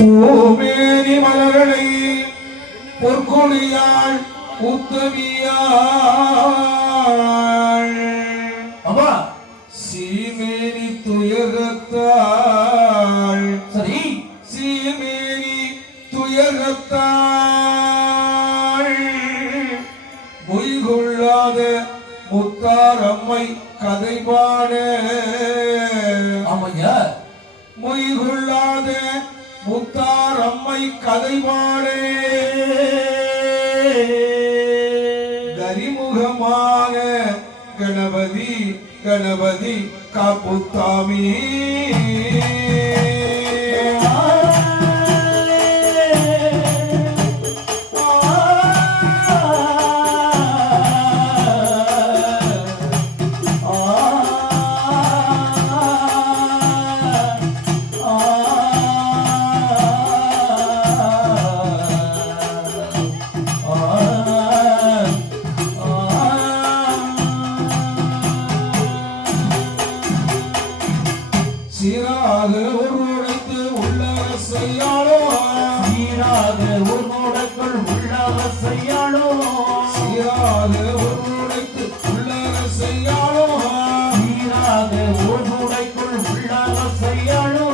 பூமேனி மலர்களை பொற்கொடியாள் உத்தமியாள் அப்பா சீமேனி துயரத்தாள் சரி சீமேனி துயரத்தாள் மொய்கொள்ளாத முத்தாரம்மை கதை பாட ஆமையா மொய்கொள்ளாத முத்தாரம்மை கதை பாட கரிமுகமான கணபதி கணபதி காப்புத்தாமி சீராக ஒரு உடைத்து உள்ள செய்யாளோ சீராக ஒரு நோடக்குள் உள்ளவ செய்யாளோ சீராக ஒரு உடைத்து உள்ள செய்யாளோ சீராக ஒரு நோடைக்குள் உள்ளவ செய்யாளோ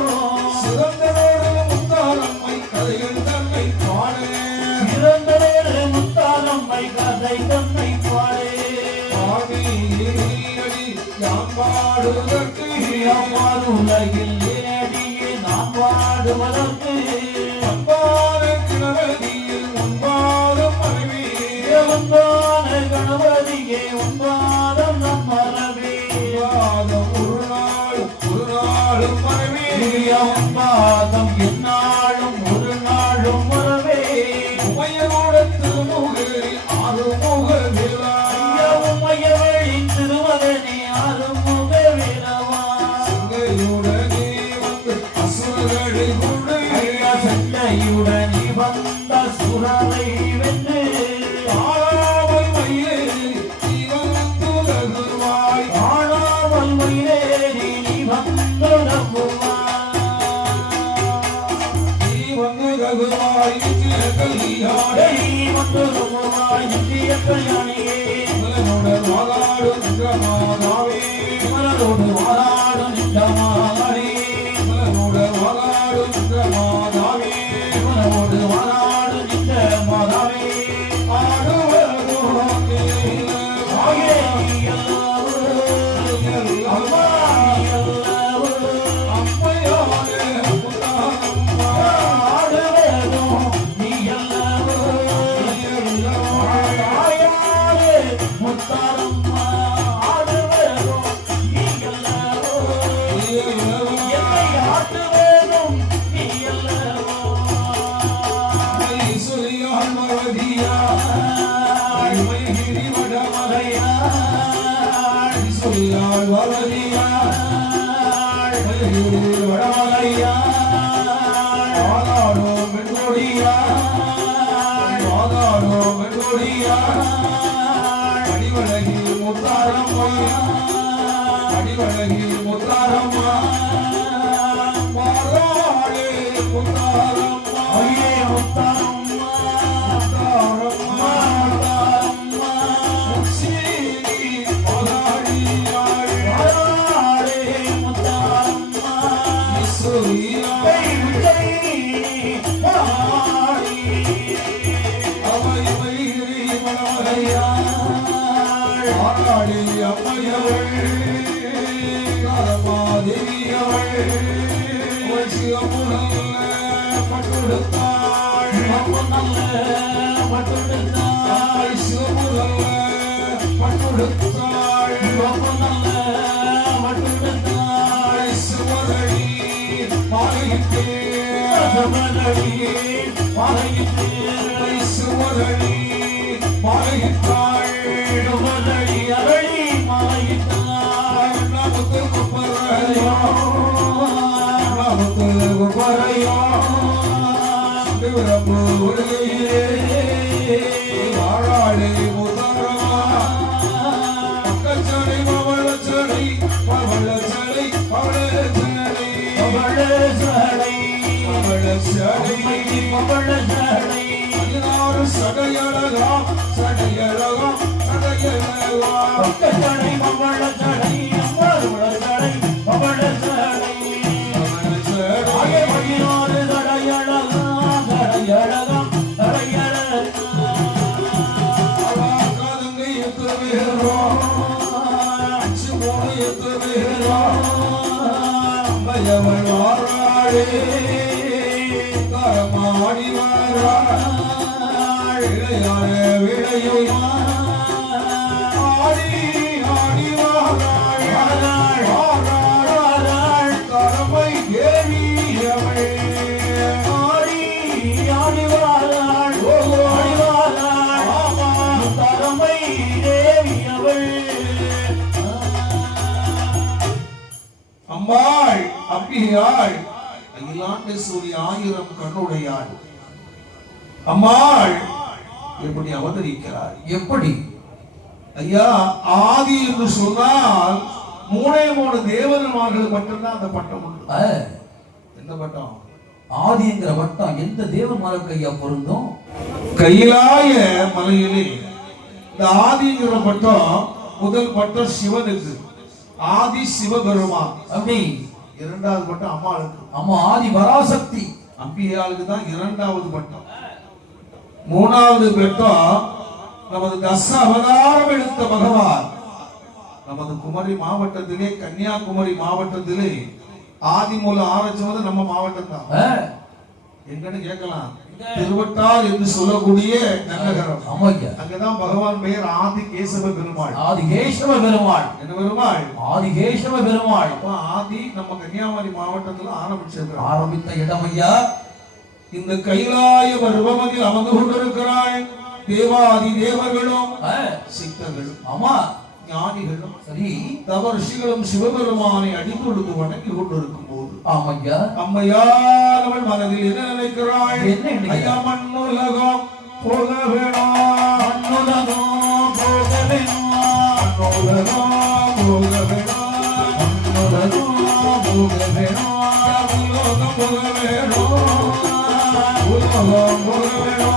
சிறந்தனோடு முத்தாரம்மை கதைகள் தன்னை பாடே சிறந்தனோடு முத்தாரம்மை கதை தன்னை பாடே பாடி அடி யாம் பாடுவதற்கு உலகில் ஏடியே நாம் வாடுவதற்கு அன்பான கணவதியில் உன்பாதம் மனைவி உன்பான கணவதியே உன்பாதம் நம் மரவே ஒரு நாளும் மனைவி உன்பாதம் எந்நாளும் ஒரு நாளும் மரவே உமையனோட திருமுகரில் ஆறுமுக வேளா உமையவழி திருமகனே ஆறுமுக வேலவா சங்கையுடனே வந்து அசுரர்களை கொண்டு சண்டையுடன் வந்த சுரரை வென்று ஆளாமல் மயிலேறி நீ வந்து ரகுவாய் ஆளாமல் மயிலேறி நீ வந்து நீ வந்து ரகுவாய் நித்திய கல்யாண நித்திய கல்யாணியே மலனோட வாழாடும் மாதாவே மலரோடு வாழாடும் நின்ற மாதாவே மலனோட வாழாடும் மாதாவே மலரோடு வாழாடும் நின்ற மாதாவே ஆடுவதோ ஆயே நீ அல்லவோ அம்மா நீ அல்லவோ அம்மையான முத்தாரம்மா ஆடுவதோ நீ அல்லவோ ஆயாரே முத்தாரம்மா ஆடுவதோ நீ அல்லவோ என்னை ஆட்டுவதும் நீ அல்லவோ சொல்லியாள் மறதியா மைகிரி வடமலையா சொல்லியாள் வரதியா மைகிரி வடமலையா ஆதாடோ மென்கொடியா ஆதாடோ மென்கொடியா அடிவழகி முத்தாரம்மா அடிவழகி முத்தாரம்மா மாறாளே முத்தாரம்மா ஐயே முத்தாரம்மா முத்தாரம்மா முத்தாரம்மா முச்சீனி போராடியாள் ஆரே முத்தாரம்மா இசுரியா கை விஜய் பாடி அவை வைகிரி மணமலையா ஆராளி அம்மையவள் காரமாதேவியவள் சிவமுடல்ல பட்டுடுத்தாள் நல்ல பட்டுடுத்தாள் சிவமுடல்ல பட்டுடுத்தாள் நல்ல பட்டுடுத்தாள் சுவரடி மாலையிட்டு சபதடி மாலையிட்டு சுவரடி மாலையிட்டாள் சபதடி அரளி மாலையிட்டாள் நமக்கு குப்பரையோ நமக்கு குப்பரையோ சிவரப்பு ஒழுகையிலே வாழாளே முத்தாரமா பக்கச்சடை பவளச்சடை பவளச்சடை பவளச்சடை பவளச்சடை பவள சடை 16 சடையழகா சடையழகா சடையழகா பக்கச்சடை பவள சடை அம்மாளுட சடை பவள சடை ஆயே 16 சடையழகா சடையழகா சடையழகா காதங்கை எத்துவேரோ அச்சு போன எத்துவேரோ பயவள் வாராளே கரமாடி வாராள் இளையார விளையுமா ஆடி ஆடி வாராள் வாராள் கரமை தேவி அவள் ஆடி ஆடி வாராள் ஆடி வாராள் ஆமா தரமை தேவி அவள் அம்மாள் அம்பிகையாள் அகிலாண்டேஸ்வரி 1000 கண்ணுடையாள் அம்மாள் எப்படி அவதரிக்கிறாள் எப்படி ஐயா ஆதி என்று சொன்னால் 3 தேவன்மார்களுக்கு மட்டும்தான் அந்த பட்டம் உண்டு எந்த பட்டம் ஆதிங்கிற வட்டம் எந்த தேவன்மாருக்கு ஐயா பொருந்தும் கைலாய மலையிலே இந்த ஆதிங்கிற பட்டம் முதல் பட்டம் சிவனுக்கு ஆதி சிவபெருமான் அப்படி இரண்டாவது பட்டம் அம்மாளுக்கு அம்மா ஆதி பராசக்தி அம்பிகையாளுக்கு தான் இரண்டாவது பட்டம் மூணாவது பட்டம் நமது தச அவதாரம் எடுத்த பகவான் நமது குமரி மாவட்டத்திலே கன்னியாகுமரி மாவட்டத்திலே ஆதி மூலம் ஆரம்பிச்சது நம்ம மாவட்டம் தான் எங்கன்னு கேட்கலாம் திருவட்டார் என்று சொல்லக்கூடிய நன்னகரம் ஆமாய்யா அங்கதான் பகவான் பெயர் ஆதி கேசவ பெருமாள் ஆதி கேசவ பெருமாள் என்ன பெருமாள் ஆதி கேசவ பெருமாள் அப்ப ஆதி நம்ம கன்னியாகுமரி மாவட்டத்துல ஆரம்பிச்சிருக்கிறோம் ஆரம்பித்த இடம் ஐயா இந்த கைலாய பருவமதில் அமர்ந்து கொண்டிருக்கிறாள் தேவாதி தேவர்களும் சித்தர்களும் ஆமா ஞானிகளும் சரி தவ ரிஷிகளும் சிவபெருமானை அடிக்கொடுத்து வணங்கி கொண்டிருக்கும் போது ஆமையா அம்மையார் அவள் மனதில் என்ன நினைக்கிறாள் என்ன நினைக்கிறாள்? ஐயா மண்ணுலகம் போக வேணும் மண்ணுலகம் போக வேணும் மண்ணுலகம் போக வேணும் மண்ணுலகம் போக வேணும் உலகம் போக வேணும் உலகம் போக வேணும்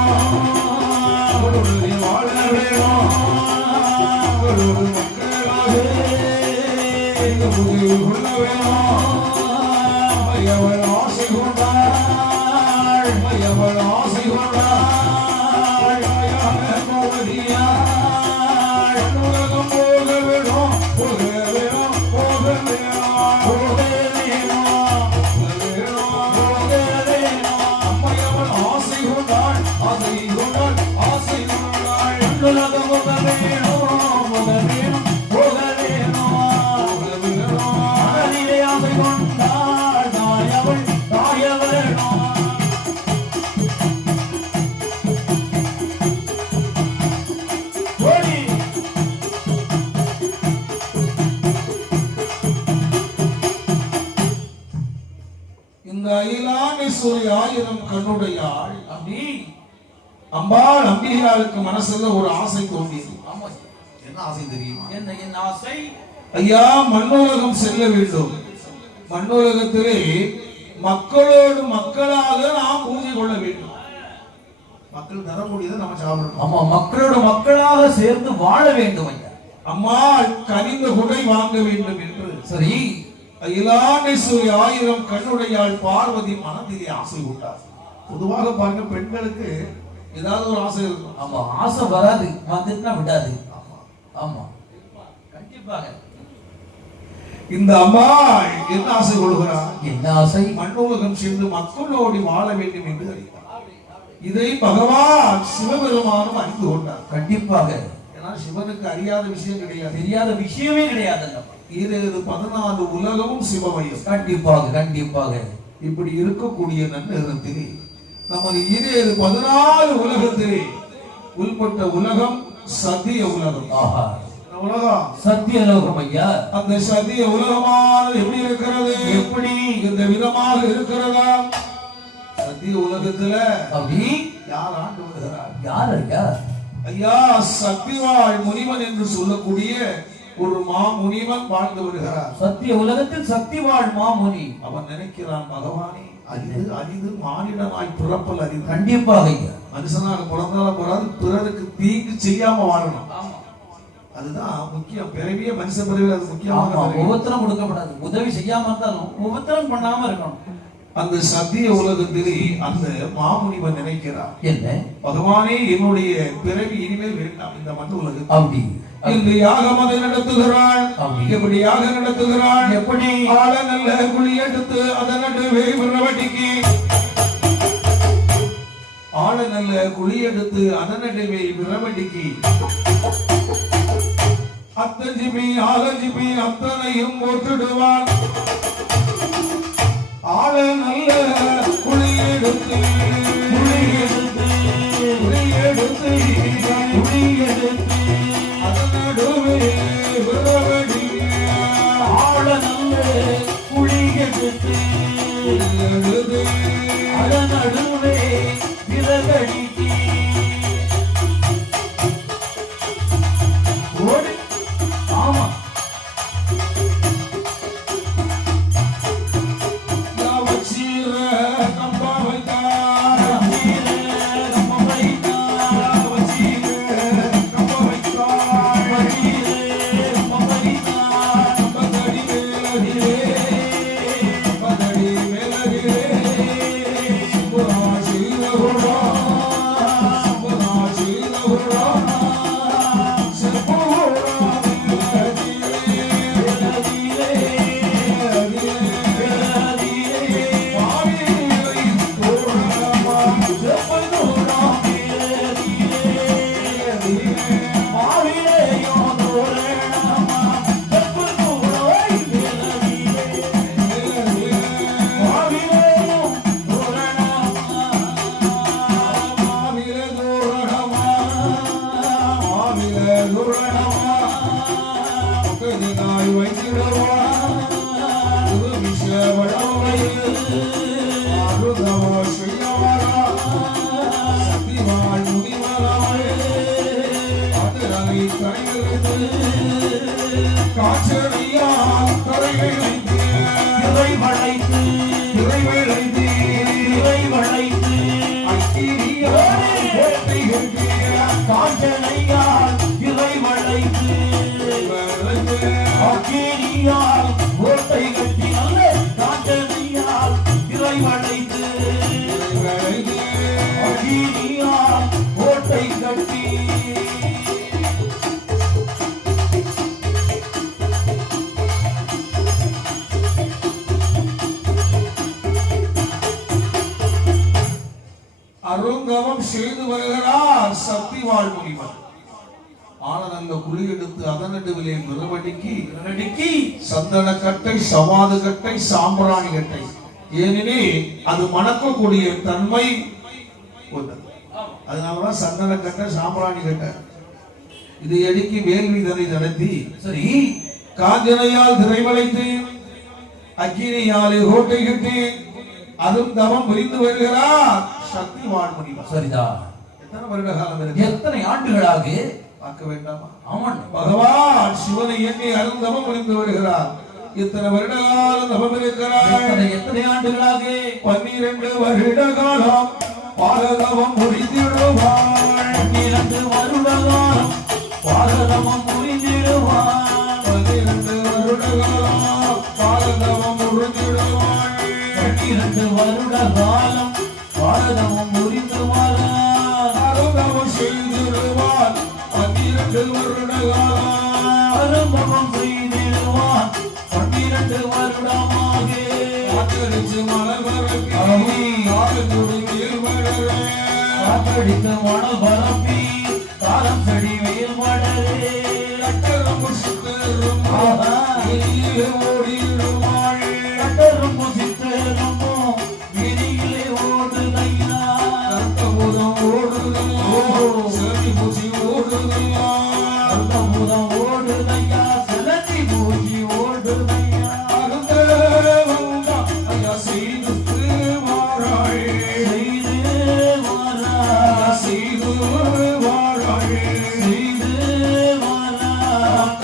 உடனே வாழ வேணும் ஒரு மக்களாக இந்த புதிய கொள்ள வேணும் மையவள் ஆசை கொண்டாள் மையவள் ஆசை கொண்டாள் போவதியாள் உலகம் போக வேணும் போக வேணும் போக வேணும் போக வேணும் அம்மையவள் ஆசை கொண்டாள் ஆசை கொண்டாள் ஆசை கொண்டாள் மண்ணுலகம் போக வேணும் போக வேணும் போக வேணும் போக வேணும் மனதிலே ஆசை கொண்டாள் தாயவள் தாய வேணும் ஓடி இந்த அகிலாண்டேஸ்வரி 1000 கண்ணுடையாள் அப்படி அம்பாள் அம்பிகையாளுக்கு மனசுல ஒரு ஆசை தோன்றியது ஆமா என்ன ஆசை தெரியுமா என்ன ஆசை ஐயா மண்ணுலகம் செல்ல வேண்டும் மண்ணுலகத்திலே மக்களோடு மக்களாக நாம் பூஜை கொள்ள வேண்டும் மக்கள் தரக்கூடியதை நம்ம சாப்பிடணும் ஆமா மக்களோட மக்களாக சேர்ந்து வாழ வேண்டும் ஐயா அம்மாள் கனிந்த குடை வாங்க வேண்டும் என்று சரி அகிலாண்டேஸ்வரி 1000 கண்ணுடையாள் பார்வதி மனதிலே ஆசை கொண்டார் பொதுவாக பாருங்க பெண்களுக்கு ஏதாவது ஒரு ஆசை இருக்கும் ஆமா ஆசை வராது வந்துட்டுனா விடாது ஆமா கண்டிப்பாக இந்த அம்மாள் என்ன ஆசை கொள்கிறார் என்ன ஆசை மண்ணுலகம் சென்று மக்களோடு வாழ வேண்டும் என்று அறிந்தார் இதை பகவான் சிவபெருமானும் அறிந்து கொண்டார் கண்டிப்பாக ஏன்னா சிவனுக்கு அறியாத விஷயம் கிடையாது தெரியாத விஷயமே கிடையாது அந்த அம்மா. 14 உலகமும் சிவமயம் கண்டிப்பாக கண்டிப்பாக இப்படி இருக்கக்கூடிய நன்னேரத்திலே நமது 14 உலகத்திலே உள்பட்ட உலகம் சத்திய உலகம் ஆஹா இந்த உலகம் சத்தியலோகம் ஐயா அந்த சத்திய உலகமானது எப்படி இருக்கிறது எப்படி இந்த விதமாக இருக்கிறதா சத்திய உலகத்துல அப்படி யார் ஆண்டு வருகிறார் யார் ஐயா ஐயா சத்திவாள் முனிவன் என்று சொல்லக்கூடிய ஒரு முனிவன் வாழ்ந்து வருகிறார் சத்திய உலகத்தில் சக்தி வாழ் மாமுனி அவன் நினைக்கிறான் பகவானே அரிது அரிது மானிடனாய் பிறப்பல் அரிது. கண்டிப்பாக ஐயா. மனுஷனாக பிறந்தாலும் போறாது, பிறருக்கு தீங்கு செய்யாம வாழணும். ஆமா அதுதான் முக்கியம். பிறவியே மனுஷ பிறவி அது முக்கியமான ஆமா. பிறவி. உபத்திரம் கொடுக்கப்படாது. உதவி செய்யாம இருந்தாலும் உபத்திரம் பண்ணாம இருக்கணும். அந்த சத்திய உலகத்திலே அந்த மாமுனிவன் நினைக்கிறார், என்ன பகவானே என்னுடைய பிறவி இனிமேல் வேண்டாம் இந்த மண் உலகத்தில். அப்படி இந்த யாகம் அதை நடத்துகிறாள். அப்படி. எப்படியாக நடத்துகிறாள்? எப்படி? ஆள நல்ல குழி எடுத்து அதன் நடுவே விரவட்டிக்கு, ஆள நல்ல குழி எடுத்து அதன் நடுவே விரவட்டிக்கு, அத்தஞ்சிபி ஆலஞ்சிபி அத்தனையும் போட்டுடுவான். ஆள நல்ல குழி எடுத்து குழி எடுத்து குழி எடுத்து குழி எடுத்து அதன் நடுவே விரவட்டிக்கு, ஆள நல்ல குழி எடுத்து எடுத்து அதன் நடுவே விரகடிக்கு ஓடு. ஆமா யாவச்சீர கம்பா வைத்தார், நம்ம வைத்தார் யாவச்சீர கம்பா வைத்தார், நம்ம வைத்தார் கம்பதடி மேலடிலே கம்பதடி மேலடிலே, சுபரா செய்தகுடா சுபரா செய்தகுடா செப்போடா மேலடிலே மேலடிலே பாவியை தோழமா செப்பதோடா மாவிலே தோரணமா மாவிலே தோரணமா பக்கதினாய் வைத்திடவா இது விஷவளவையில் ஆருதவ செய்யவரா சக்திவாள் முனிவராய் அதனை கைவிழுத்து காய்ச்சலியா கரைவிழைத்து இறை வளைத்து இறைவிழைத்து இறை வளைத்து அக்கிரியாய் ஓட்டுகின்ற காஞ்சனையால் இறை வளைத்து அக்கேரியால் ஓட்டை கட்டி நல்ல காஞ்சனையால் இறை வளைத்து அக்கேரியால் ஓட்டை கட்டி அருங்கவம் செய்து வருகிறார் சக்திவாள் முனிவர். ஆனால் அந்த குழி எடுத்து அதன் நடுவிலே விரவடிக்கு நடிக்கி சந்தன கட்டை சவாது கட்டை சாம்பிராணி கட்டை, ஏனெனில் அது மணக்கக்கூடிய தன்மை கொண்டது. அதனாலதான் சந்தன கட்டை சாம்பிராணி கட்டை. இதை அடுக்கி வேள்வி தனை நடத்தி சரி காஞ்சனையால் திரைவளைத்து அக்கினியாலே கோட்டை கட்டி அதுவும் தவம் புரிந்து வருகிறார் சக்திவாள் முனிவர். சரிதா. எத்தனை வருட காலம் இருக்கு? எத்தனை ஆண்டுகளாக பார்க்க வேண்டாமா? ஆமாம் பகவான் சிவனை எண்ணி அருந்தவம் புரிந்து வருகிறார். இத்தனை வருட காலம் தவம் இருக்கிறார். எத்தனை ஆண்டுகளாக 12 வருட காலம் பாரதவம் புரிந்திடுவாள். 12 வருட காலம் பாரதமம் புரிந்திடுவான். 12 வருட காலம் பாரதவம் புரிந்திடுவாள். 12 வருட காலம் பாரதமும் புரிந்து வரான். அருந்தவம் செய்திடுவாள். 12 வருட காலம் அருந்தவம் செய்திடுவான். 12 வருடமாக காத்தடிச்சு மலர் பரப்பி காலத்துடியில் வளரே. காத்தடித்து மணல் பரப்பி காலம் செடி வெயில் மடரே. கட்டெரும்பு சித்தெரும்பு வெளியிலே ஓடிடுவாள். கட்டெரும்பு சித்தெரும்பும் வெளியிலே ஓடுதையா. ரத்தமுதம் ஓடுதையா, செவி பூச்சி ஓடுதையா. அர்த்தமுதம் ஓடுதையா, சிலந்தி பூச்சி ஓடுதையா. அருந்தவங்க ஐயா செய்து வாராள். செய்து வரா செய்து வாராள். செய்து வரா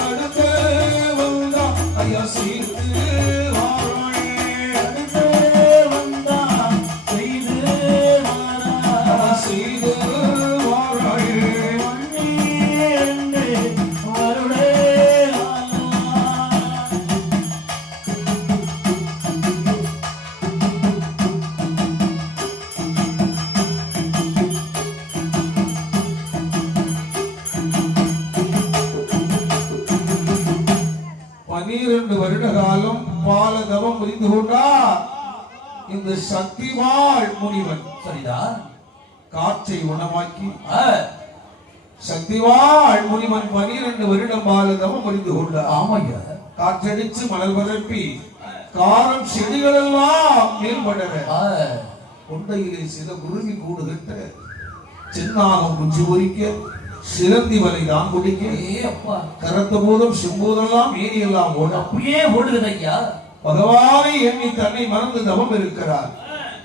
அடுத்தவங்க ஐயா செய்து இந்த சக்திவாள் முனிவன் சரிதான். காற்றை உணவாக்கி ஆ, சக்திவாள் முனிவன் 12 வருடம் தவம் புரிந்து கொண்டார். ஆமையா. காற்றடிச்சு மணல் பரப்பி காரம் செடிகளெல்லாம் மேம்படர ஆ, கொண்டையிலே சில குருவி கூடு கட்ட சின்னாகம் குஞ்சு பொறிக்க சிலந்தி வலை தான் குடிக்க ஏ அப்பா, கரத்த போதும் செம்போதெல்லாம் மேனி எல்லாம் ஓட அப்படியே ஓடுகிறது ஐயா. பகவானை எண்ணி தன்னை மறந்து தவம் இருக்கிறார்.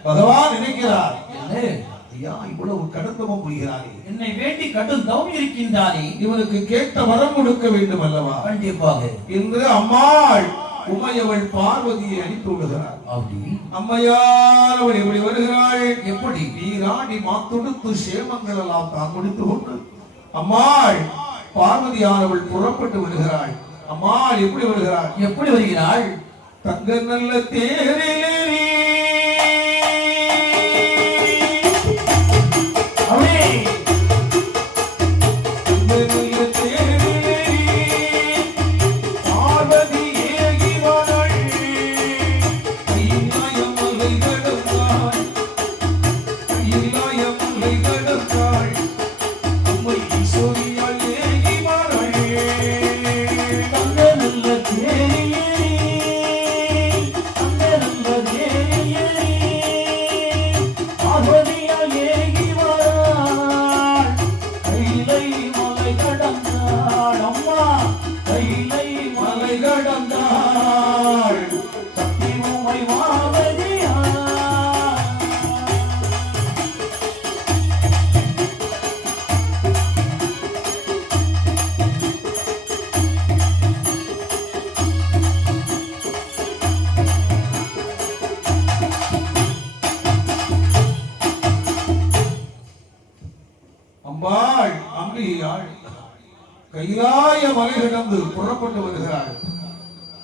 பகவான் நினைக்கிறார், என்ன? ஐயா இவ்வளவு கடந்தவம் புரிகிறாரே, என்னை வேண்டி கடும் தவம் இருக்கின்றானே, இவனுக்கு கேட்ட வரம் கொடுக்க வேண்டும் அல்லவா கண்டிப்பாக. என்று அம்மாள் உமையவள் பார்வதியை அனுப்பி விடுகிறார். அப்படி அம்மையார் அவள் எப்படி வருகிறாள்? எப்படி? வீராணி மாத்துடுத்து சேமங்கள் எல்லாம் தான் முடித்து கொண்டு அம்மாள் பார்வதியானவள் புறப்பட்டு வருகிறாள். அம்மாள் எப்படி வருகிறாள்? எப்படி வருகிறாள்? தங்க நல்ல தேரிலேறி அவளே தங்க நல்ல தேரிலேறி பார்வதி ஏகி வராள். கையிலாய மலை கடந்தாள், கையிலாய மலை கடந்தாள். அம்மை ஈஸ்வரியால் ஏகி வராள். தங்க நல்ல தேரியே, தங்க நல்ல தேரியே, பார்வதியால் ஏகி வராள். கைலை மலை கடந்தாள் அம்மா, கைலை மலை கடந்தாள். சக்தி உமை மாவதியா. அம்பாள் அம்பிகையாள் கைலாய மலை கடந்து புறப்பட்டு வருகிறாள்.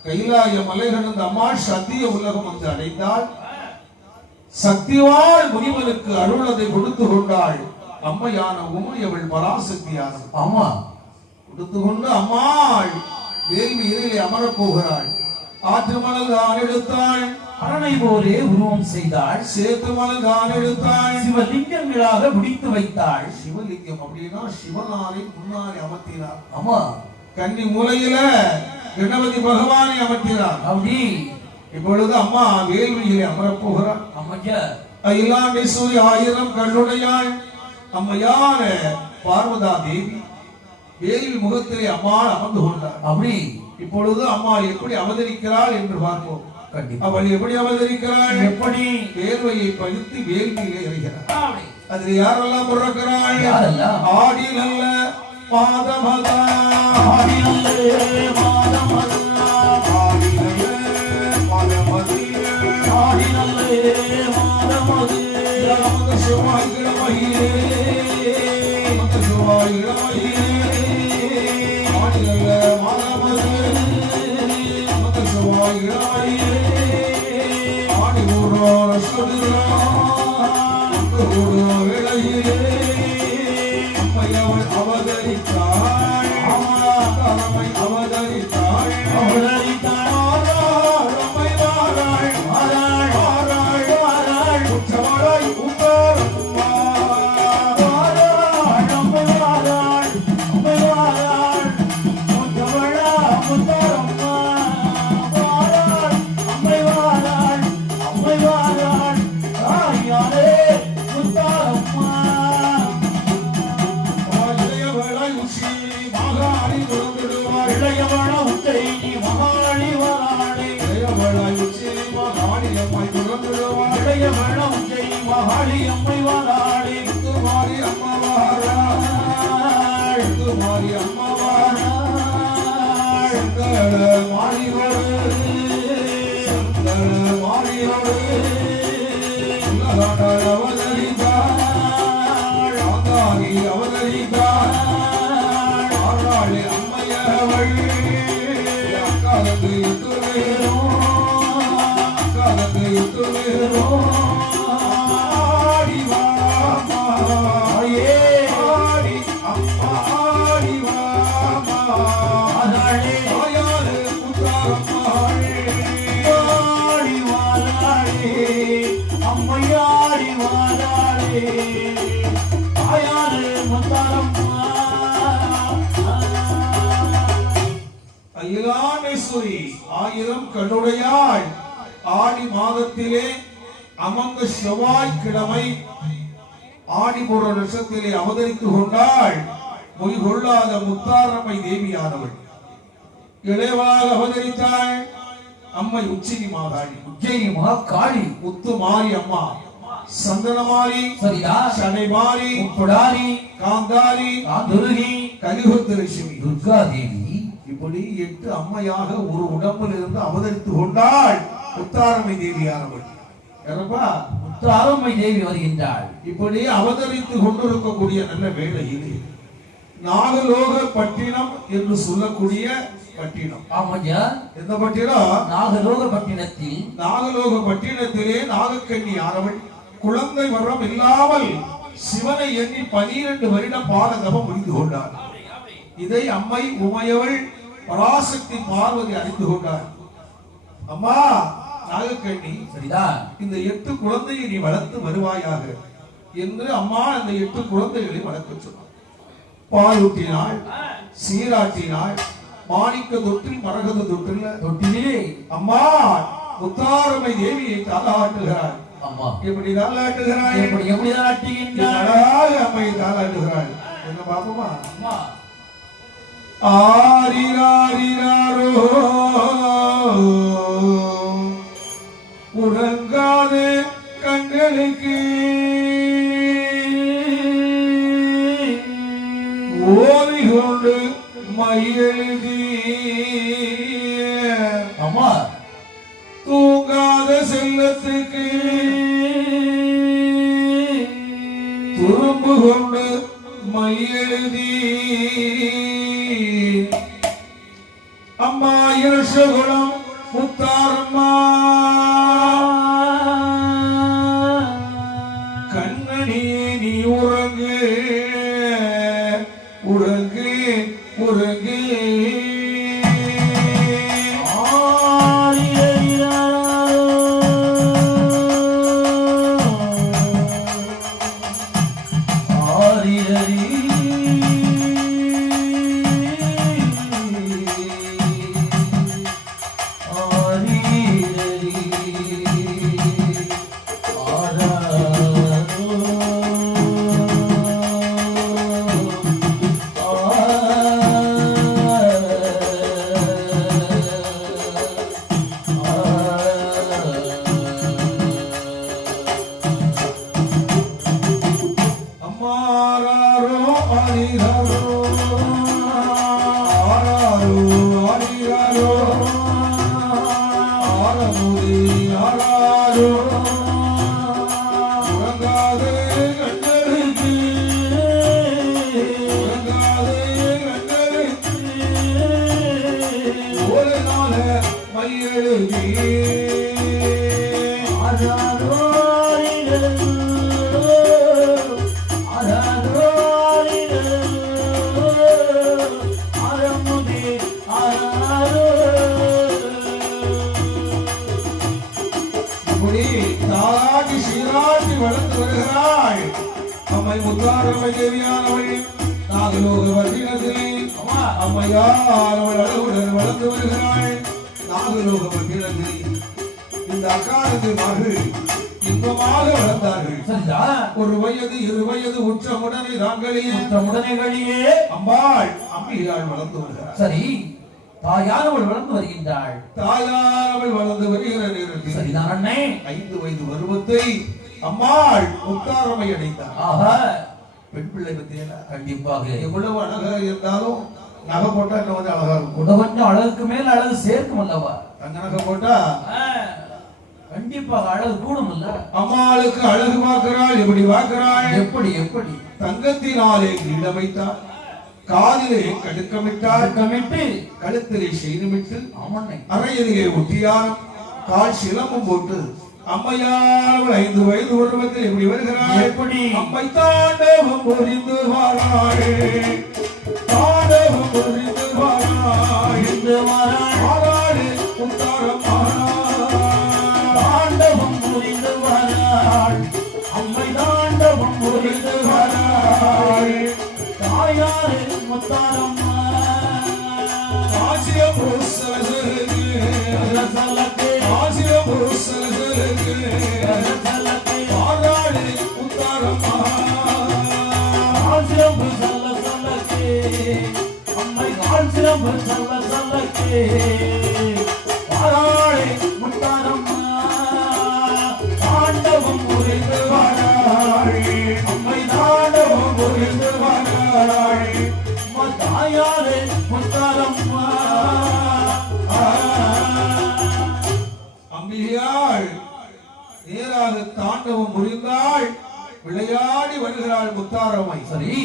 கைலாய மலை கடந்து அம்மாள் சத்திய உலகம் வந்து அடைந்தாள். சக்திவாள் முனிவனுக்கு அருளதை கொடுத்து கொண்டாள். அம்மையான உமையவள் பராசக்தியானவள் ஆமா, கொடுத்து கொண்டு அம்மாள் வேள்வி இறையிலே அமரப் போகிறாள். ஆற்று மணல் தான் எடுத்தாள், அரணை போலே உருவம் செய்தாள். சேத்து மணல் தான் எடுத்தாள். சிவலிங்கங்களாக முடித்து வைத்தாள். சிவலிங்கம் அப்படின்னா சிவனாரை முன்னாலே அமர்த்தினார். ஆமா, கன்னி மூலையில கணபதி பகவானை அமர்த்தினார். அப்படி இப்பொழுது அம்மா வேள்வியிலே அமரப் போகிறார். அம்மையா. அகிலாண்டேஸ்வரி 1000 கண்ணுடையாள் அம்மையான பார்வதா தேவி வேள்வி முகத்திலே அம்மாள் அமர்ந்து கொண்டார். அப்படி இப்பொழுது அம்மாள் எப்படி அவதரிக்கிறாள் என்று பார்ப்போம். கண்டிப்பா. அவள் எப்படி அவதரிக்கிறாள்? எப்படி? வேர்வையை பறித்து வேள்வியிலே எறிகிறாள். அப்படி அதில் யாரெல்லாம் பிறக்கிறாள்? யாரெல்லாம்? ஆடி நல்ல பாதமதா, ஆடி நல்ல மாதமல்லா, ஆடி நல்ல பாதமதி, ஆடி நல்ல மாதமது, மத செவ்வாய் கிழமையிலே, மத செவ்வாய் கிழமையிலே, ஆடி நல்ல பாதமதி, மத செவ்வாய் கிழமையிலே, ஆடி ஊரோர சொல்லுறா, ஊரோ வேளையிலே அம்மையவள் அவதரித்தாள். அம்மை அவதரித்தாள். அவதரித்தாள். அம்மை வாராள். வாராள். வாராள். வாராள். உற்றவளாய் உத்தரம்மா. வாராள். அம்மை வாராள். அம்மை வாராள். முத்தவளா முத்தரம்மா. வாராள். அம்மை வாராள். அம்மை வாராள். தாயாரே முத்தரம்மா. இளையவளாய் உச்சி மகாளி உறந்திடுவாள். இளையவள உத்தை மகாளி வராளே. இளையவளாய் உச்சி மகாளி அம்மை உறந்திடுவாள். இளையவள உத்தை மகாளி அம்மை வராளே. முத்துமாரி அம்மா வாராள். முத்துமாரி அம்மா வாராள். செந்தள மாளியோடு, செந்தள மாளியோடு உலகாண்டாள் அவதரித்தாள். ஆந்தாரி அவதரித்தாள். ஆறாளே அம்மையவள் அக்காலத்து இட்டுவேரும், அக்காலத்து இட்டுவேரும். ஆடி வாமா, ஆடி அம்மா, ஆடி வாமா. வாராளே. தாயாரே புத்தாரம்மாளே. ஆடி வாராளே. ஆடி வாழாடே தாயாரே முத்தாரம்மா அகிலாண்டேஸ்வரி ஆயிரம் கண்ணுடையாள் ஆடி மாதத்திலே அமர்ந்த செவ்வாய்க்கிழமை ஆடிபுர நட்சத்திலே அவதரித்து கொண்டாள் மொய் கொள்ளாத முத்தாரம்மை தேவியானவள். இளையவளாக அவதரித்தாள் அம்மை உச்சினி மாகாளி, உஜ்ஜயினி மகாகாளி, முத்து மாரி அம்மா, சந்தன மாரி, சரியா, சடை மாரி, உப்புடாரி, காந்தாரி, துருகி, கலிபுத்த லட்சுமி, துர்கா தேவி, இப்படி 8 அம்மையாக ஒரு உடம்பில் இருந்து அவதரித்து கொண்டாள் முத்தாரம்மை தேவியானவள். யாரப்பா? முத்தாரம்மை தேவி வருகின்றாள். இப்படி அவதரித்து கொண்டிருக்கக்கூடிய நல்ல வேளையில் நாகலோக பட்டினம் என்று சொல்லக்கூடிய பட்டினம். ஆமையா, எந்த பட்டினம்? நாகலோக பட்டினத்தில். நாகலோக பட்டினத்திலே நாகக்கண்ணி ஆனவள் குழந்தை வரம் இல்லாமல் சிவனை எண்ணி 12 வருடம் பாலதபம் முடிந்து கொண்டார். இதை அம்மை உமையவள் பராசக்தி பார்வதி அறிந்து கொண்டார். அம்மா நாகக்கண்ணி, சரிதான், இந்த 8 குழந்தையை நீ வளர்த்து வருவாயாக என்று அம்மா அந்த 8 குழந்தைகளை வளர்க்க சொன்னார். பாலூட்டினாள், சீராட்டினாள், மாணிக்க தொட்டில் மரகத தொட்டிலே அம்மா முத்தாரம்மை தேவியை தாளாட்டுகிறாள். அம்மா எப்படி தாளாட்டுகிறாள்? எப்படி தாளாட்டுகின்றாள்? அம்மை தாளாட்டுகிறாள். என்ன பாப்போமா? அம்மா ஆரிராரிராரோ உறங்காத கண்களுக்கு ஓதி கொண்டு மையெழுதி அம்மா தூங்காத செல்லத்துக்கு துரும்பு கொண்டு மையெழுதி அம்மா இரசகுலம் முத்தாரம்மா கண்ணனே நீ உறங்கு உறங்கு உறங்கு. வளர்ந்து வருகிறாள் அம்மை முத்தாரம்மை தேவியானவள். நாகலோக பட்டினத்திலே அம்மையார் அவள் அழகுடன் வளர்ந்து வருகிறாள். நாகலோக பட்டினத்திலே இந்த அக்காலத்து மகள் இன்பமாக வளர்ந்தார்கள். 1 வயது 2 வயது உச்சமுடனே தாங்களியே அம்பாள் அம்மையாள் வளர்ந்து வருகிறாள். சரி, தாயானவள் வளர்ந்து வருகின்றாள். தாயானவள் வளர்ந்து வருகிற நேரத்தில் சரிதான் அண்ணே, 5 வயது பருவத்தை அம்மாள் முத்தாரம்மை அடைந்தார். ஆஹா, பெண் பிள்ளை பத்தியா? கண்டிப்பாக. எவ்வளவு அழகா இருந்தாலும் நகை போட்டா இன்னும் கொஞ்சம் அழகா இருக்கும். கொஞ்சம் அழகுக்கு மேல அழகு சேர்க்கும் அல்லவா? தங்க நகை போட்டா கண்டிப்பாக அழகு கூடும் இல்ல. அம்மாளுக்கு அழகு பார்க்கிறாள். எப்படி பார்க்கிறாள்? எப்படி எப்படி? தங்கத்தினாலே கிரீடமைத்தாள், காதிலே கடுக்கமிட்டாள், கழுத்திலே செய்துமிட்டு அறையதிலே ஒட்டியாரம், கால் சிலம்பம் போட்டு அம்மையானவள் 5 வயது உருவத்தில் எப்படி வருகிறாள்? எப்படி? அம்மை தாண்டவம் புரிந்து வாராளே, தாண்டவம் புரிந்து வாராளே, வாராளே முத்தாரம்மா, தாண்டவம் புரிந்து வாராள், அம்மை தாண்டவம் புரிந்து வராள் தாயாரே முத்தாரம்மா ஆசிய புருஷனுக்கு சலசலக்கே ஆசிய புருஷனுக்கு சலசலக்கே பாராளி முத்தாரம்மா ஆசிரம்பு சலசலக்கே அம்மை ஆசிரம்பு சலசலக்கே பாராளே முத்தாரம்மா தாண்டவம் புரிந்து வராள் அம்மை தாண்டவம் புரிந்து வராள் தாயாரே முத்தாரம்மா அம்பிகையாள் நேராக தாண்டவம் புரிந்தாள் விளையாடி வருகிறாள் முத்தாரம்மை. சரி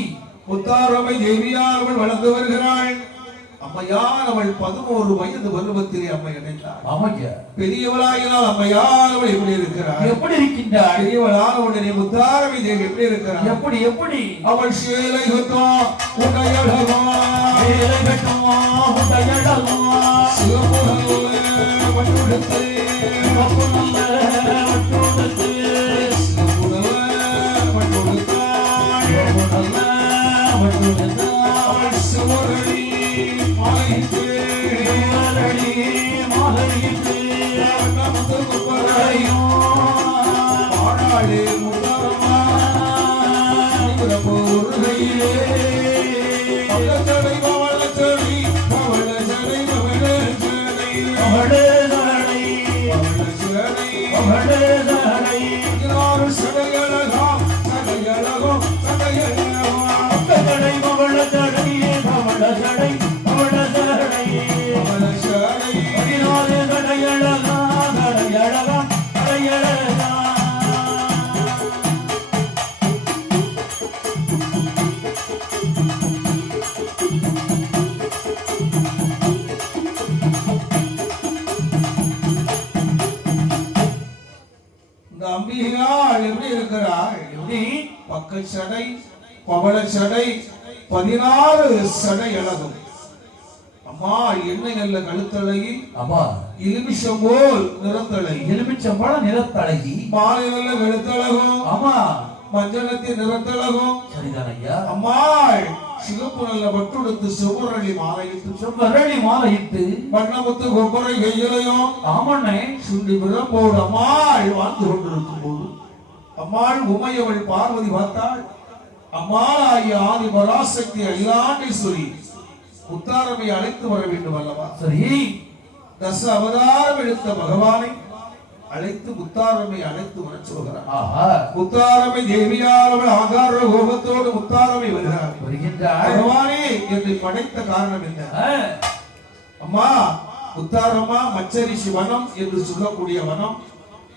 முத்தாரம்மை தேவியானவள் வளர்ந்து வருகிறாள். அம்மையார் அவள் 11 வயது பருவத்திலே அம்மை இணைந்தாள். ஆமாய்யா பெரியவளாகினால் அம்மையானவள் எப்படி இருக்கிறாள்? எப்படி இருக்கின்றாள்? பெரியவளானவளுடைய முத்தாரம்மை தேவி எப்படி இருக்கிறாள்? எப்படி எப்படி அவள் சேலை கட்டும் உடையழகா வேலை கட்டுமா உடையழகுமா சிவமுகல்ல பட்டுடுத்து கப்பு நல்ல வட்டுடுத்து சிவமுகல்ல பட்டுடுத்தாள் கப்பு நல்ல வட்டுடுத்து அவள் சிவரடி மாலையிட்டு சிவரடி மாலையிட்டு நமது குப்பரையும் பாடாளே முத்தாரம்மா பொருளையிலே பவளச்சடை பவளச்சடை பவளச்சடை பவளச்சடை அவளேதனை பவளச்சடை அவளேதனை 16 சடையழகாம் சடையழகும் சடையழகாம் கடை பவளச்சடை பவளச்சடை பவளச்சடை பவளச்சடை 16 கடையழகா கடையழகா கடையழகா இந்த அம்பிகையாள் எப்படி இருக்கிறாள்? எப்படி பக்கச்சடை பவளச்சடை 16 சடை அழகும். அம்மா எண்ணெய் நல்ல கழுத்தழகி அம்மா இலுமிஷம் போல் நிறத்தழகி எலுமிச்சம்பழம் நிறத்தழகி மாலை நல்ல கழுத்தழகும் ஆமா மஞ்சனத்தின் நிறத்தழகும். சரிதான் ஐயா அம்மாள் சிவப்பு நல்ல பட்டுடுத்து செவ்வரளி மாலையிட்டு செவ்வரளி மாலையிட்டு வண்ணமுத்து கொப்பரை கையிலையும் ஆமண்ணே சுண்டி விரம்போடு அம்மாள் வாழ்ந்து கொண்டிருக்கும் போது அம்மாள் உமையவள் பார்வதி பார்த்தாள். அம்மாள் ஆகிய ஆதி பராசக்தி அகிலாண்டேஸ்வரி முத்தாரம்மை அழைத்து வர வேண்டும் அல்லவா? சரி தச அவதாரம் எடுத்த பகவானை அழைத்து முத்தாரம்மை அழைத்து வர சொல்கிறார். ஆஹா முத்தாரம்மை தேவியானவள் ஆகார கோபத்தோடு முத்தாரம்மை வருகிறார். வருகின்றாள் பகவானே என்னை படைத்த காரணம் என்ன? அம்மா முத்தாரம்மா மச்சரிஷி வனம் என்று சொல்லக்கூடிய வனம்.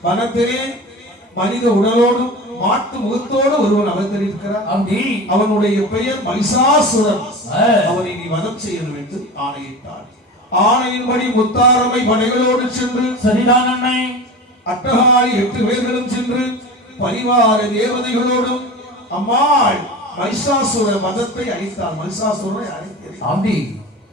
வனத்திலே மனித உடலோடும் மாட்டு முகத்தோடு ஒருவன் அவதரிக்கிறார். அப்படி அவனுடைய பெயர் மகிஷாசுரன். அவனை நீ வதம் செய்ய வேண்டும் ஆணையிட்டார். ஆணையின்படி முத்தாரம்மை படைகளோடு சென்று சரிதான் அண்ணே அட்டகாளி 8 பேர்களும் சென்று பரிவார தேவதைகளோடும் அம்மாள் மகிஷாசுர வதத்தை அழித்தார். மகிஷாசுரனை அழைத்தார். அப்படி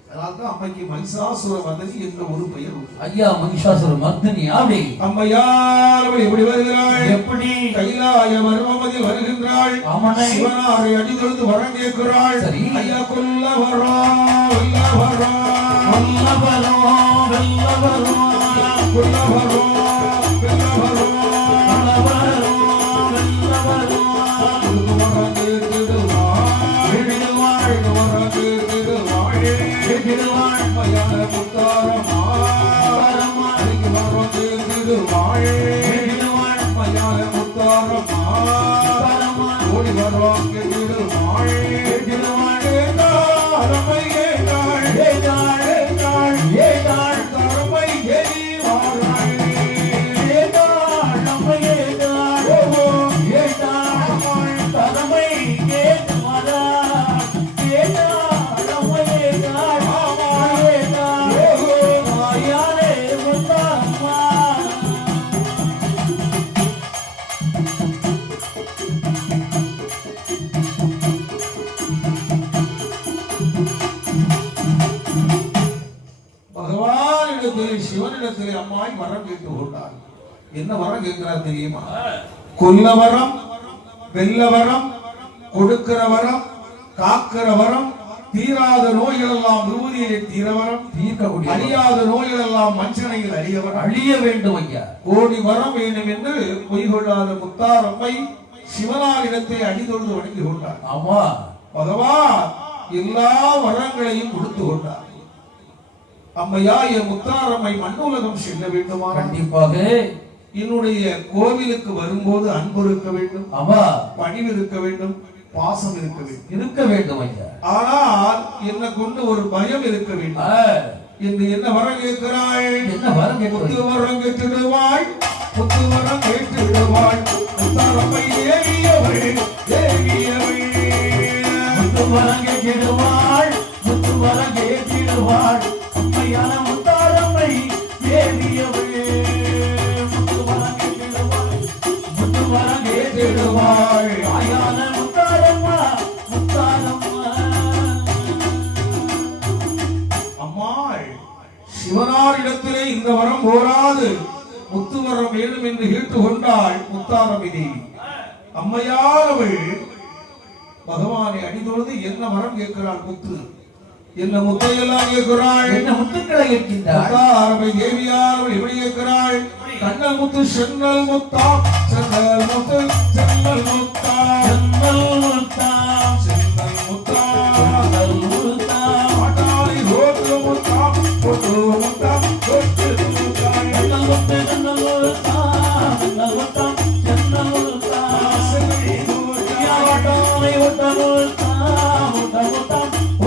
அதனால்தான் அம்மைக்கு மகிஷாசுர வதனி என்ற ஒரு பெயர் உண்டு. ஐயா மகிஷாசுர மர்தினி அப்படி அம்மையார் எப்படி வருகிறாள்? எப்படி கைலாய மர்மமதில் வருகின்றாள். ஆமாண்ணே சிவனாரை அடி தொழுது வரம் கேட்கிறாள். சரி. ஐயா கொல்ல வரோம் வெல்ல வரோம் வல்லவரோ வெல்லவரோ கொல்ல வரோம் வெல்ல வரோம் வல்லவரோ வெல்லவரோ வரம் கேட்டிடுவாள் விடுவாள் வரம் கேட்டிடுவாள் விடுவாள் அம்மையான முத்தாரம்மா வரமா அன்னைக்கு வரம் கேட்டிடுவாள் விடுவாள் அம்மையான முத்தாரம்மா வரமா ஓடி வரோம் கேட்டிடுவாள் விடுவாள் அம்மை கேட்டாள் ஏதாள் ஏதாள் ஏதாள் தரமை ஏறி வாராள் ஏதாள் நம்ம ஏதாள் ஏதாள் தரமை ஏது மதா ஏதாள் நம்ம ஏதாள் ஏதாள் மாயாரே முத்தாரம்மா பகவானிடத்திலே சிவனிடத்திலே அம்மாய் வரம் கேட்டு கொண்டாள். என்ன வரம் கேட்கிறார் தெரியுமா? கொல்ல வரம் வெல்ல வரம், கொடுக்கிற வரம், காக்கிற வரம், தீராத நோய்கள் எல்லாம் விபூதியை தீரவரம், தீர்க்கக்கூடிய அழியாத நோய்கள் எல்லாம் மனுஷனையில் அழியவரம், அழிய வேண்டும் ஐயா. கோடி வரம் வேண்டும் என்று பொய் கொள்ளாத முத்தாரம்மை சிவனாரிடத்தை அடிதொழுது வணங்கி கொண்டார். ஆமா, பகவான் எல்லா வரங்களையும் கொடுத்து கொண்டார். அம்மையா என் முத்தாரம்மை மண்ணுலகம் செல்ல வேண்டுமா? கண்டிப்பாக. என்னுடைய கோவிலுக்கு வரும்போது அன்பு இருக்க வேண்டும், ஆமா, பணிவு இருக்க வேண்டும், பாசம் இருக்க வேண்டும், இருக்க வேண்டும் ஐயா. ஆனால் என்னை கொண்டு ஒரு பயம் இருக்க வேண்டும் என்று என்ன வரம் கேட்கிறாள்? என்ன வரம் முத்து கேட்கிறாய்? வரம் கேட்டுடுவாள், முத்து வரம் கேட்டுடுவாள், முத்தாரம்மை தேவியவள், தேவியவள். முத்து வரம் கேட்டிடுவாள், முத்து வரம் கேட்டிடுவாள், அம்மையான முத்தாரம்மை தேவியவளே. முத்து வரம் கேட்டிடுவாள், முத்து வரம் கேட்டிடுவாள், தாயான முத்தாரம்மா, முத்தாரம்மா. அம்மாள் சிவனாரிடத்திலே இந்த வரம் போராது, முத்து வரம் வேண்டும் என்று கேட்டுக் கொண்டாள் முத்தாரம்மை தேவி. அம்மையானவள் பகவானை அடிதொழுது என்ன வரம் கேட்கிறாள்? முத்து. என்ன முத்தையெல்லாம் கேட்கிறாள்? என்ன முத்துக்களை கேட்கின்றாள்? முத்தாரம்மை தேவியானவள் எப்படி கேட்கிறாள்? கண்ணல் முத்து சென்னல் முத்தா, சென்னல் முத்து சென்னல் முத்தா, சென்னல் முத்தா, சென்னல் முத்தா, சென்னல் முத்தா, பாட்டாளி ரோட்டு முத்தா, பொட்டு முத்தா, பொட்டு முத்தா, சென்னல் முத்து, சென்னல் முத்தா, சென்னல் முத்தா, சென்னல் முத்தா. சென்னல் முத்தா. யாவட்டானை ஒட்ட முத்தா, ஒட்ட முத்தா,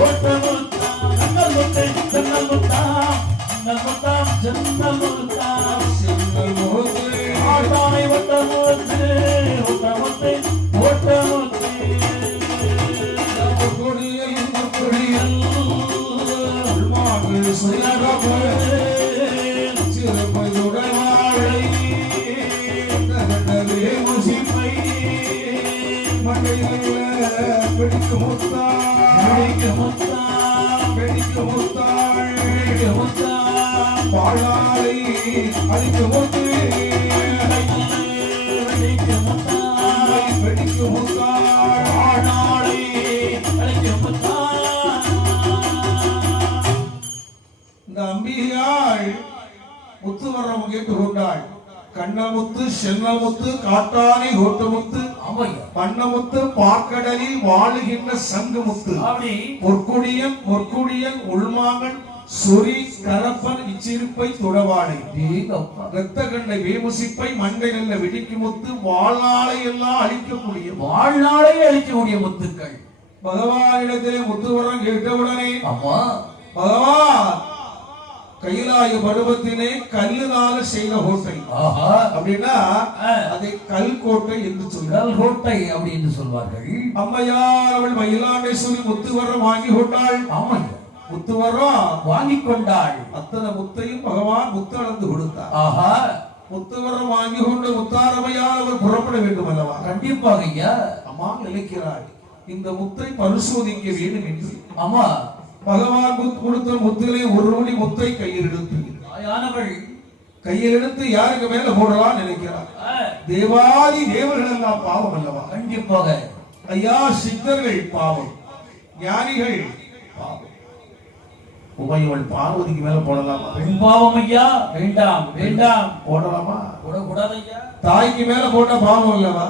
ஒட்ட முத்தா. சென்னல் முத்து, சென்னல் முத்தா, சென்னல் முத்தா, சென்னல் முத்தா. சென்னல் முத்து. ஆட்டானை ஒட்ட முத்து, ஒட்ட முத்து, ஒட்ட முத்து. கொடியில் இந்த கொடியில் உள்மாடு சுயரபு சிறுமையுடன் வாழை தகடவே முசிப்பை மண்டையில பிடிக்கு முத்தா, வெடிக்கு முத்தா, பிடிக்கு முத்தாள், வெடிக்கு முத்தா. பாழாலை அடிக்கு முத்து, வெடிக்கு முத்தா, பிடிக்கு முத்தாள். ஆனாளே வெடிக்கு முத்தா. இந்த அம்பிகையாள் முத்து வரம் கேட்டுக்கொண்டாள். கண்ணமுத்து, சென்னமுத்து, காட்டானை ஓட்டமுத்து, ஆமையா, பண்ணமுத்து, பார்க்கடலில் வாழுகின்ற சங்குமுத்து, அப்படி பொற்குடியன், பொற்குடியன், உள்மாங்கன், சொறி, கரப்பன், இச்சிறுப்பை, துடவாளை, தேகப்பா. இரத்த கண்ணை வேமுசிப்பை, மண்டை நல்ல வெடிக்கு முத்து, வாழ்நாளை எல்லாம் அழிக்கக்கூடிய வாழ்நாளே அழிக்கக்கூடிய முத்துக்கள். பகவானிடத்திலே முத்துவரம் கேட்டவுடனே ஆமா, பகவான் கைலாய பருவத்திலே கல்லுனால செய்த கோட்டை ஆஹா, அப்படின்னா அதை கல் கோட்டை என்று சொல்கிறார். கோட்டை அப்படி என்று சொல்வார்கள். அம்மையார் அவள் மயிலாண்டேஸ்வரி முத்துவரம் வாங்கி கொண்டாள். ஆமையா, முத்துவரம் வாங்கிக் கொண்டாள். அத்தனை முத்தையும் பகவான் முத்து அளந்து கொடுத்தார். ஆஹா, முத்துவரம் வாங்கி கொண்டு முத்தாரமையார் அவர் புறப்பட வேண்டும் அல்லவா? கண்டிப்பாக ஐயா. அம்மா நினைக்கிறாள் இந்த முத்தை பரிசோதிக்க வேண்டும் என்று. ஆமா, பகவான் கொடுத்த முத்திலே ஒரு நொடி முத்தை கையில் எடுத்து தாயானவள் கையில் எடுத்து யாருக்கு மேல போடலாம் நினைக்கிறார். தேவாதி தேவர்கள் எல்லாம் பாவம் அல்லவா? கண்டிப்பாக. ஐயா சித்தர்கள் பாவம், ஞானிகள் பாவம். உமையவள் பார்வதிக்கு மேல போடலாமா? பெண் பாவம் ஐயா, வேண்டாம் வேண்டாம், போடலாமா? போடக்கூடாது ஐயா. தாய்க்கு மேல போட்ட பாவம் அல்லவா?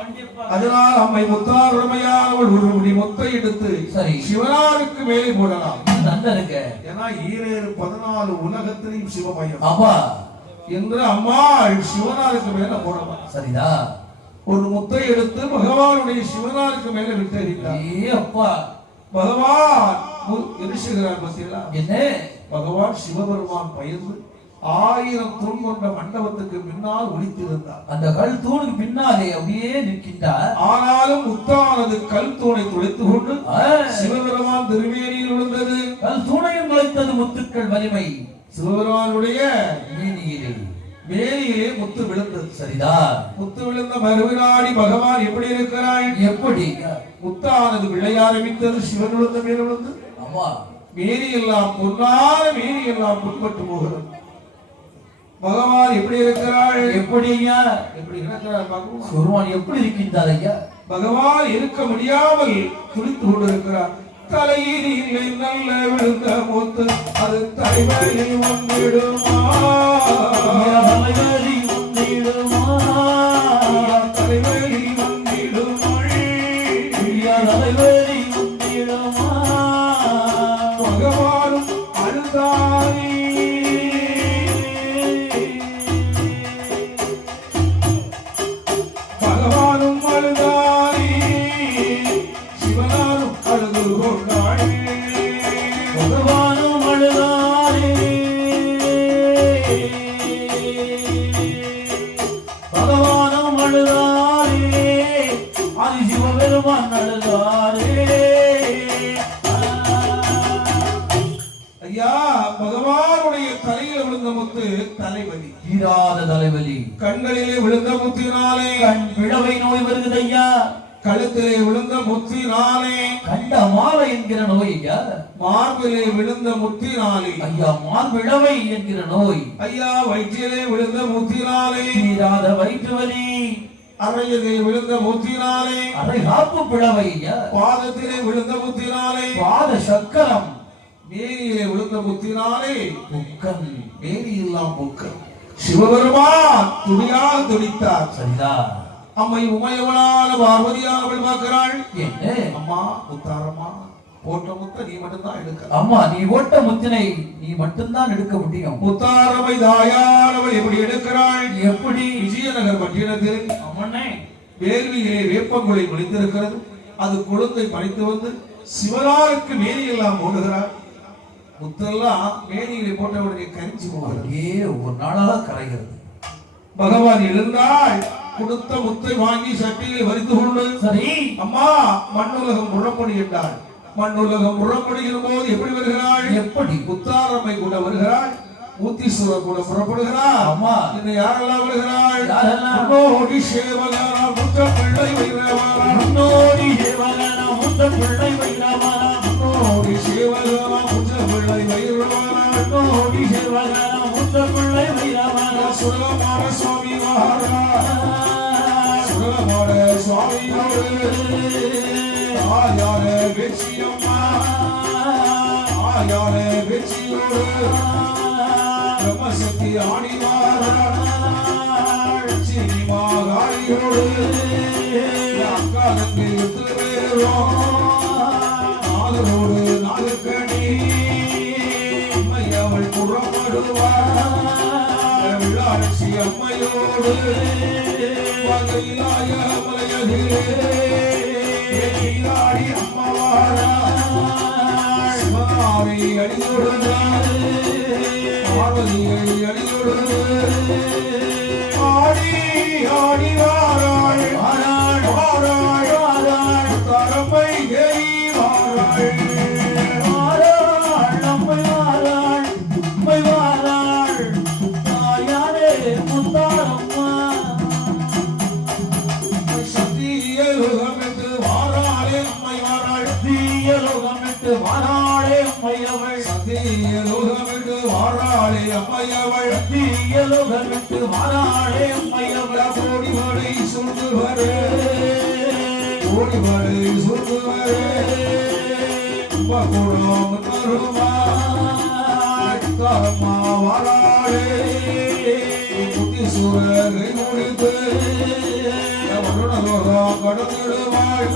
கண்டிப்பாக. அதனால் அம்மை முத்தாரமையானவள் ஒரு முடி முத்தை எடுத்து சரி, சிவனாருக்கு மேலே போடலாம். நந்தனுங்க. ஏன்னா ஈரேறு 14 உலகத்திலையும் சிவமயம் ஆமா, என்று அம்மா சிவனாருக்கு மேல போடலாம். சரிதா. ஒரு முத்தை எடுத்து பகவானுடைய சிவனாருக்கு மேல விட்டறிந்தார். ஏ அப்பா, பகவான் எரிசுகிறார் பத்தியா? என்ன? பகவான் சிவபெருமான் பயந்து 1000 தூண் கொண்ட மண்டபத்துக்கு பின்னால் ஒளித்திருந்தார். அந்த கல் தூணுக்கு பின்னாலே அப்படியே நிற்கின்றார். ஆனாலும் முத்தானது கல் தூணை துளைத்துக் கொண்டு ஆ, சிவபெருமான் திருமேனியில் விழுந்தது. கல் தூணையும் நுழைத்தது முத்துக்கள் வலிமை. சிவபெருமானுடைய மேனியிலே மேனியிலே முத்து விழுந்தது. சரிதா. முத்து விழுந்த மறுவினாடி பகவான் எப்படி இருக்கிறாய்? எப்படி? முத்தானது விளைய ஆரம்பித்தது. சிவன் விழுந்த மேல் விழுந்து ஆமா, மேனி எல்லாம் பொன்னான மேனி எல்லாம் புண்பட்டு போகிறது. பகவான் எப்படி இருக்கிறாள்? எப்படி ஐயா? எப்படி இருக்கிறார் பகவான்? பெருமான் எப்படி இருக்கின்றார் ஐயா? பகவான் இருக்க முடியாமல் துடித்து கொண்டிருக்கிறார். தலையில் நல்ல விழுந்த மூத்து அது தலைவலில் வந்துடுமா? தலைவலி வந்திடுமா? தலைவலி வந்துடுமா? தலைவலி வந்திடுமா? பகவானும் அழுதாரி. பகவானும் அழுதாரி. சிவனாரும் அழுது கொண்டாள். பகவானும் அழுதாரே. பகவானும் அழுதாரே. ஆதி சிவபெருமான் அழுதாரே. ஐயா, பகவானுடைய தலையில் விழுந்த முத்து தலைவலி. தீராத தலைவலி. கண்களிலே விழுந்த முத்தினாலே கண் பிளவை நோய் வருகிறது ஐயா. கழுத்திலே விழுந்த முத்தினாலே கண்ட மாலை என்கிற நோய் ஐயா. மார்பிலே விழுந்த முத்தினாலே ஐயா மார்பிளவை என்கிற நோய். ஐயா வயிற்றிலே விழுந்த முத்தினாலே தீராத வயிற்று வலி. அறையிலே விழுந்த முத்தினாலே அரை காப்பு பிளவை ஐயா. பாதத்திலே விழுந்த முத்தினாலே பாத சக்கரம். மேனியிலே விழுந்த முத்தினாலே புக்கன். மேனி எல்லாம் புக்கன். சிவபெருமான் துடியாக துடித்தார். சரிதா. அம்மை உமையவளான பார்வதியானவள் பார்க்கிறாள். என்ன அம்மா முத்தாரம்மா, போட்ட முத்த நீ மட்டும்தான் எடுக்க. அம்மா நீ ஓட்ட முத்தினை நீ மட்டும்தான் எடுக்க முடியும். முத்தாரமை தாயானவள் எப்படி எடுக்கிறாள்? எப்படி? விஜயநகர் பட்டினத்தில் அம்மனே வேள்வியிலே வேப்பங்குலை முடித்திருக்கிறது. அது குழந்தை பறித்து வந்து சிவனாருக்கு மேனியெல்லாம் போடுகிறார். முத்தெல்லாம் மேனியிலே போட்ட உடனே கரிஞ்சு போகிறது. அப்படியே ஒரு நாளாக கரைகிறது. பகவான் எழுந்தாள். கொடுத்த முத்தை வாங்கி சட்டியிலே வரித்து கொண்டு சரி அம்மா மண்ணுலகம் முறப்படி என்றாள். மண்ணுலகம் முறப்படுகிற போது எப்படி வருகிறாள்? எப்படி? முத்தாரம்மை கூட வருகிறாள். மூத்தீஸ்வரர் கூட புறப்படுகிறார். அம்மா இன்னும் யாரெல்லாம் வருகிறாள்? யாரெல்லாம்? முன்னோடி சேவகனா முத்த பிள்ளை வைரவனா. முன்னோடி சேவகனா முத்த பிள்ளை வைரவனா. முன்னோடி சேவகனா முத்த பிள்ளை வைரவனா. முன்னோடி சேவகனா முத்த பிள்ளை வைரவனா. சுடலமான சுவாமி மகாராஜ். சுடலமான சுவாமியோடு ஆயார வெற்றியம்மா. ஆயார வெற்றியோடு பிரம்மசக்தி ஆணிவாராள். சினிமாகாரியோடு அக்காலத்து எத்துவேரோம். நாதரோடு நாளுக்கணி அம்மையவள் புறப்படுவார். விழாட்சி அம்மையோடு வகையிலாய மலையதிலே நீராடி அம்மவாராள். சிவனாரை அடியோடுதான் பார்வதியை அடியோடு ஆடி ஆடி வாராள். வாராள் வாராள் வாராள் தரப்பை ஏறி வாராள். வாராள் அம்மை வாராள் அம்மை வாராள். தாயாரே முத்தாரம்மா. சத்தியலோகமிட்டு வாராளே அம்மை வாராள். தீயலோகமிட்டு வாராளே அம்மையவள். சத்தியலோகமிட்டு வாராளே அம்மையவள். தீயலோகமிட்டு வாராளே அம்மையவள். கோடிவடை சுடுவரே கோடிவடை சுடுவரே கும்பகோணம் தருமா தாரம்மா வாராளே. முத்தீஸ்வரரை முடித்து வருணலோகம் கடந்திடுவாள்.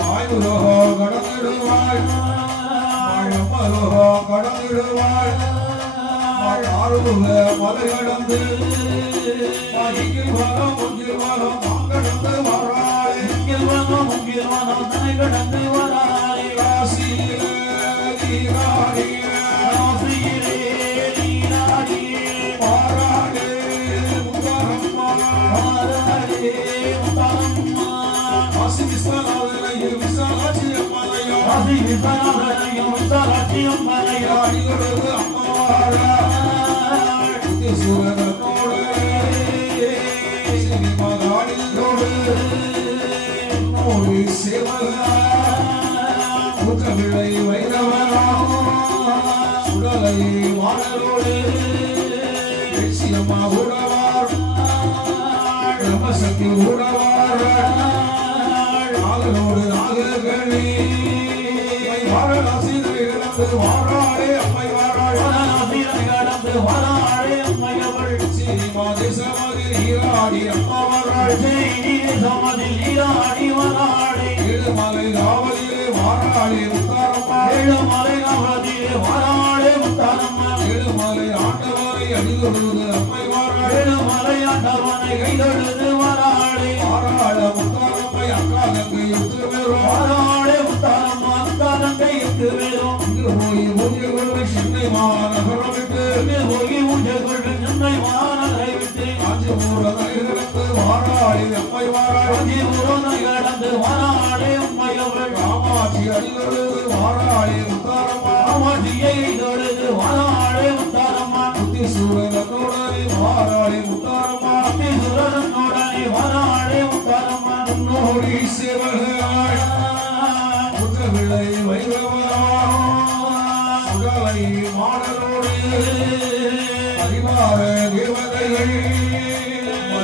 வாயுலோகம் கடந்திடுவாள். மலோகம் கடந்திடுவாள். ஆறுமுக மலை கடந்து இங்கில் வனம் முங்கில் வனம் மாங்கடந்து வாராளே. இங்கில் வனம் முங்கில் வனம் தனை கடந்து வாராளே. காசியிலே நீராடிய காசியிலே நீராடியே வாராளே முத்தாரம்மா. வாராளே முத்தாரம்மா. காசி விஸ்வநாதனையும் விசாலாட்சி அம்மாளையும் காசி விஸ்வநாதனையும் விசாலாட்சி அம்மாளையும் அடிகளோடு அம்மாவாராள். முத்தீஸ்வரனோடு சினிமகாடியோடு நோடி சேவகா முத்தமிழை வைரவனா. சுடலை வானரோடு அம்மா ஊடவார் பிரம்மசக்தி ஊடவார் நாகனோடு நாகர்களே வாரணாசிகளை இழந்து வாராளே அம்மை வாராள் கடந்து வாராளே அம்மையவள் தேசமதில் ஈராடி அம்மா வாராள் தேசமதில் ஈராடி வாராளே ஏழுமலை காவலிலே வாராளே முத்தாரம்மா ஏழுமலை காவலிலே வாராளே முத்தாரம்மா ஏழுமலை ஆண்டவரை அடிதொழுது அம்மை வாராள் ஏழுமலை ஆண்டவனை கைதொழுது வாராளே வாராள முத்தாரம்மை அக்கா தங்கை யுத்து வேறும் வாராளே முத்தாரம்மா அக்கா தங்கை யுத்து வேறும் இங்கு போய் பூஜை கொண்டு சென்னை மாநகரம் விட்டு போய் பூஜை கொண்டு சென்னை மாநகரை விட்டு காஞ்சிபுரம் நகரத்து வாராளே அம்மை வாராள் காஞ்சிபுரம் கடந்து வாராளே அம்மையவள் காமாட்சி அடிதொழுது வாராளே முத்தாரம்மா காமாட்சியை தொழுது வாராளே முத்தாரம்மா புத்திசூரனோடனே வாராளே முத்தாரம்மா சுரனோடனே வாராளே முத்தாரம்மா முன்னோடி சேவகனாய் புத்தவிளை வைரவரா சுடலை மாடலோடு பரிவார தேவதைகள்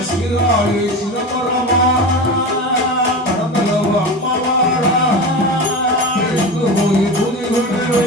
சீராளி சிதம்பரமா கடந்தளவு அம்மவாரா எங்கு போய் புதி கொண்டு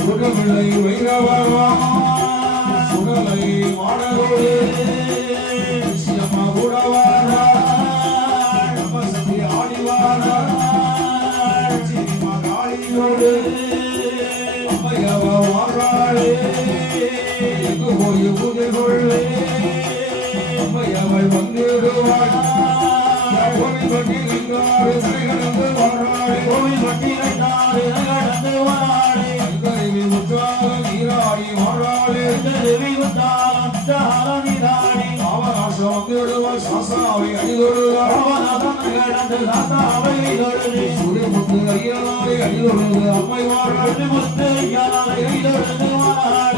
சுடலை வைரவரா சுடலை மாடலோடு அம்மா கூடவாரா பிரம்மசக்தி ஆடிவாரா சினிமா காளியோடு அம்மையவ வாராளே எங்கு போய் பூஜை கொள்ளே அம்மையவள் வந்திடுவாள் கோவில் பட்டி நின்றாடு கடந்து வாராளே கோவில் பட்டி கடந்து வாராளே கருவி முற்றாக நீராடி வாராளே தேவி உத்தாரம் நீராடி பாவநாசம் வந்திடுவாள் சாசாவை அடிதொழுவாள் பாவநாசம் கடந்து சாசாவை தொழுது சுடிமுத்து ஐயனாரை அடிதொழுது அம்மை வாராள் முத்து ஐயனாரை தொழுது வாராளே